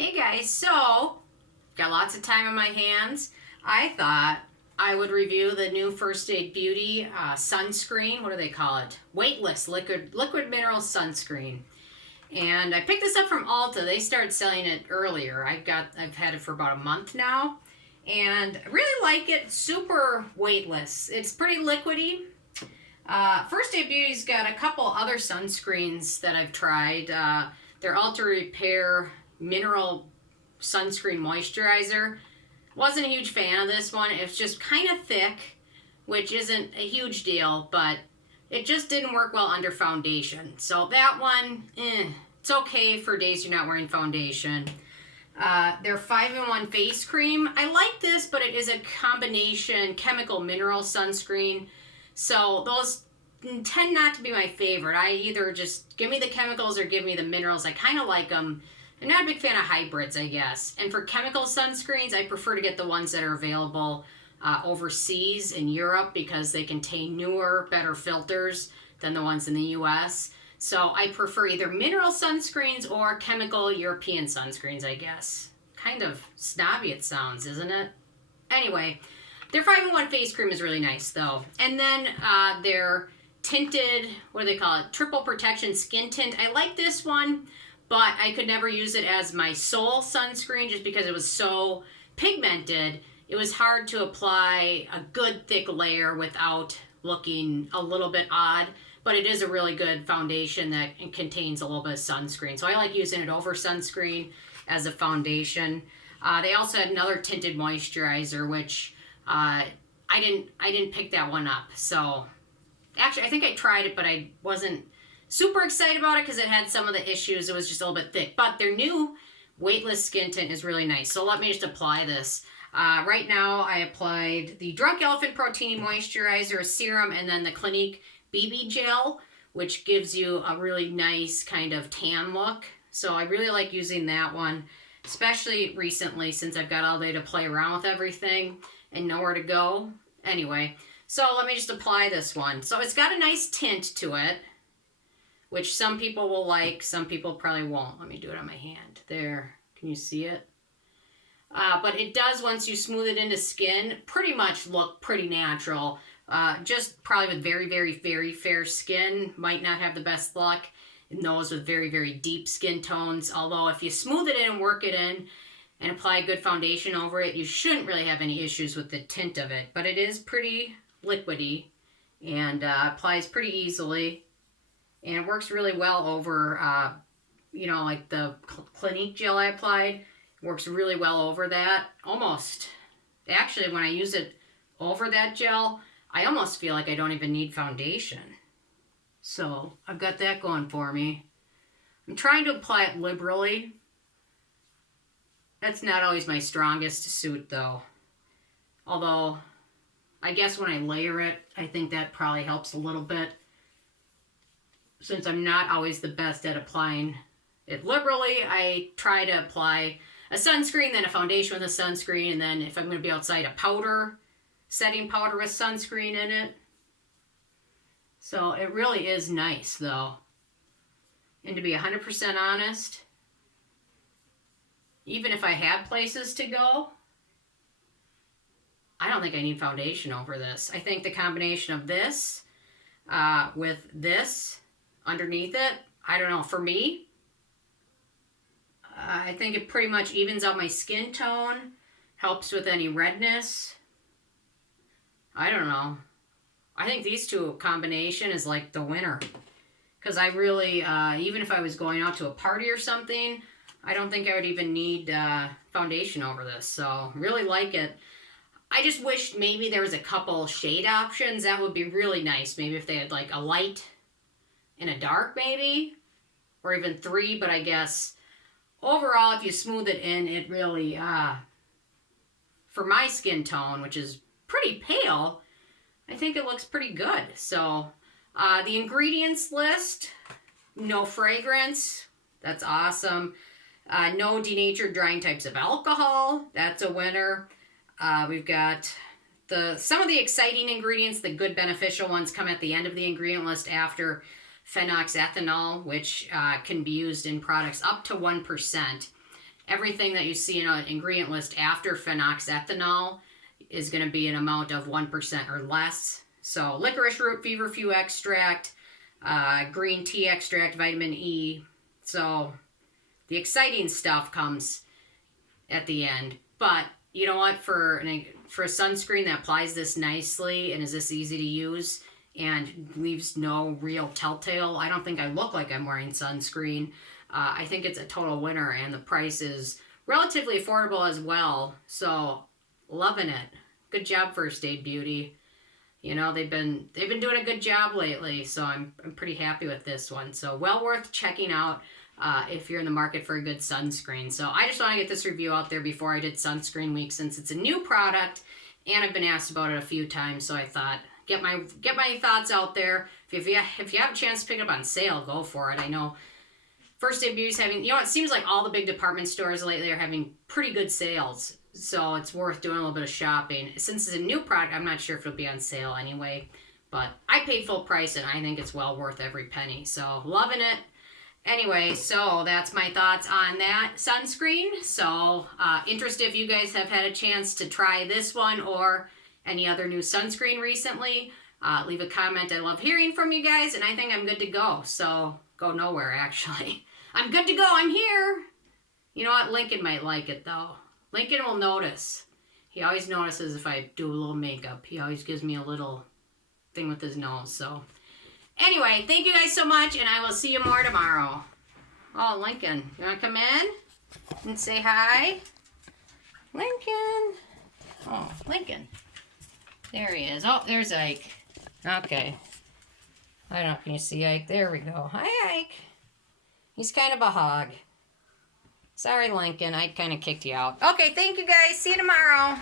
Hey guys, so got lots of time on my hands. I thought I would review the new First Aid Beauty sunscreen. What do they call it? Weightless liquid mineral sunscreen. And I picked this up from Ulta. They started selling it earlier. I've had it for about a month now, and I really like it. Super weightless. It's pretty liquidy. First Aid Beauty's got a couple other sunscreens that I've tried. Their Ultra Repair Mineral Sunscreen Moisturizer. Wasn't a huge fan of this one. It's just kind of thick, which isn't a huge deal, but it just didn't work well under foundation. So that one, it's okay for days you're not wearing foundation. Their 5-in-1 face cream. I like this, but it is a combination chemical mineral sunscreen. So those tend not to be my favorite. I either just give me the chemicals or give me the minerals. I kind of like them. I'm not a big fan of hybrids, I guess. And for chemical sunscreens, I prefer to get the ones that are available overseas in Europe because they contain newer, better filters than the ones in the US. So I prefer either mineral sunscreens or chemical European sunscreens, I guess. Kind of snobby it sounds, isn't it? Anyway, their 5-in-1 face cream is really nice though. And then their tinted, what do they call it? Triple protection skin tint. I like this one, but I could never use it as my sole sunscreen just because it was so pigmented. It was hard to apply a good thick layer without looking a little bit odd, but it is a really good foundation that contains a little bit of sunscreen. So I like using it over sunscreen as a foundation. They also had another tinted moisturizer, which I didn't pick that one up. So actually, I think I tried it, but I wasn't super excited about it because it had some of the issues. It was just a little bit thick. But their new weightless skin tint is really nice. So let me just apply this. Right now, I applied the Drunk Elephant Protein Moisturizer, a serum, and then the Clinique BB Gel, which gives you a really nice kind of tan look. So I really like using that one, especially recently since I've got all day to play around with everything and nowhere to go. Anyway, so let me just apply this one. So it's got a nice tint to it, which some people will like, some people probably won't. Let me do it on my hand. There, can you see it? But it does, once you smooth it into skin, pretty much look pretty natural. Just probably with very, very, very fair skin, might not have the best luck in those with very, very deep skin tones. Although if you smooth it in and work it in and apply a good foundation over it, you shouldn't really have any issues with the tint of it. But it is pretty liquidy and applies pretty easily. And it works really well over, like the Clinique gel I applied. Works really well over that. Almost. Actually, when I use it over that gel, I almost feel like I don't even need foundation. So, I've got that going for me. I'm trying to apply it liberally. That's not always my strongest suit, though. Although, I guess when I layer it, I think that probably helps a little bit, since I'm not always the best at applying it liberally. I try to apply a sunscreen, then a foundation with a sunscreen, and then if I'm going to be outside, a powder, setting powder with sunscreen in it. So it really is nice, though. And to be 100% honest, even if I had places to go, I don't think I need foundation over this. I think the combination of this with this underneath it, I don't know, for me, I think it pretty much evens out my skin tone, helps with any redness. I don't know. I think these two combination is like the winner. Because I really, even if I was going out to a party or something, I don't think I would even need foundation over this. So, really like it. I just wish maybe there was a couple shade options. That would be really nice. Maybe if they had like a light and a dark maybe. Or even 3, but I guess overall, if you smooth it in, it really, for my skin tone, which is pretty pale, I think it looks pretty good. So, the ingredients list, no fragrance, that's awesome. No denatured drying types of alcohol, that's a winner. We've got some of the exciting ingredients, the good beneficial ones come at the end of the ingredient list after phenoxyethanol, which can be used in products up to 1%. everything that you see in an ingredient list after phenoxethanol is going to be an amount of 1% or less. So licorice root feverfew extract, green tea extract, vitamin E. So the exciting stuff comes at the end. But you know what? For a sunscreen that applies this nicely and is this easy to use and leaves no real telltale, I don't think I look like I'm wearing sunscreen. I think it's a total winner, and the price is relatively affordable as well. So loving it. Good job, First Aid Beauty. You know, they've been doing a good job lately, so I'm pretty happy with this one. So well worth checking out if you're in the market for a good sunscreen. So I just want to get this review out there before I did Sunscreen Week, since it's a new product and I've been asked about it a few times. So I thought get my thoughts out there. If you have a chance to pick it up on sale, go for it. I know First Aid Beauty's having, you know, it seems like all the big department stores lately are having pretty good sales. So it's worth doing a little bit of shopping. Since it's a new product, I'm not sure if it'll be on sale anyway. But I paid full price, and I think it's well worth every penny. So loving it. Anyway, so that's my thoughts on that sunscreen. So interested if you guys have had a chance to try this one or any other new sunscreen recently. Leave a comment. I love hearing from you guys, and I think I'm good to go. So go nowhere, actually. I'm good to go. I'm here. You know what? Lincoln might like it, though. Lincoln will notice. He always notices if I do a little makeup. He always gives me a little thing with his nose. So anyway, thank you guys so much, and I will see you more tomorrow. Oh, Lincoln, you want to come in and say hi? Lincoln. Oh, Lincoln. There he is. Oh, there's Ike. Okay. I don't know. Can you see Ike? There we go. Hi, Ike. He's kind of a hog. Sorry, Lincoln. I kind of kicked you out. Okay, thank you guys. See you tomorrow.